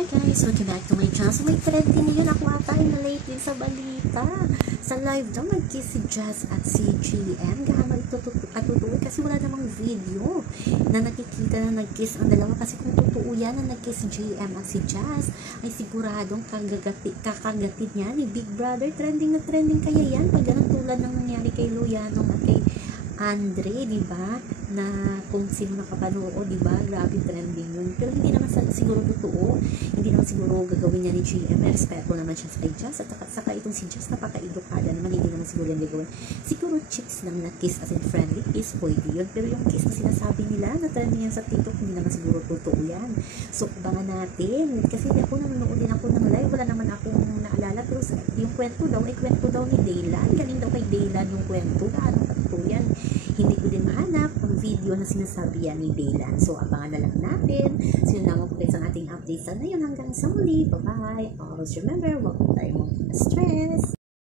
Hi guys! Welcome back to my channel. So may trending ngayon. Ako ata ay na-late din sa balita. Sa live daw, nag-kiss si Jazz at si GM. Gano'n itutuloy kasi wala namang video na nakikita na nag-kiss ang dalawa. Kasi kung totoo yan na nag-kiss si GM at si Jazz, ay siguradong kakagatid niya ni Big Brother. Trending na trending kaya yan. Pag ganun tulad ng nangyari kay Loyanong at kay Andre, diba? Na kung sino nakapanood, diba? Grabe trending yun. Pero hindi naman siguro totoo. Hindi naman siguro gagawin niya ni GM. May respeto naman siya sa Jazz. At saka itong si Jazz, napaka-edukada naman. Hindi naman siguro yan gagawin. Siguro chicks lang na kiss as in friendly kiss, pwede yun. Pero yung kiss na sinasabi nila, na trending yan sa TikTok, hindi naman siguro totoo yan. So, abangan natin. Kasi ako nanonood din ako ng live. Wala naman akong naalala. Pero yung kwento daw, ay kwento daw ni Daylan. Galing daw kay Daylan yung kwento. Gaano totoo yan? Hindi ko din mahanap ang video na sinasabi yan ni Daylan. So, abangan na lang natin. So, yun lang po guys ang ating update sa ngayon. Hanggang sa muli. Bye-bye. Always remember, huwag po tayong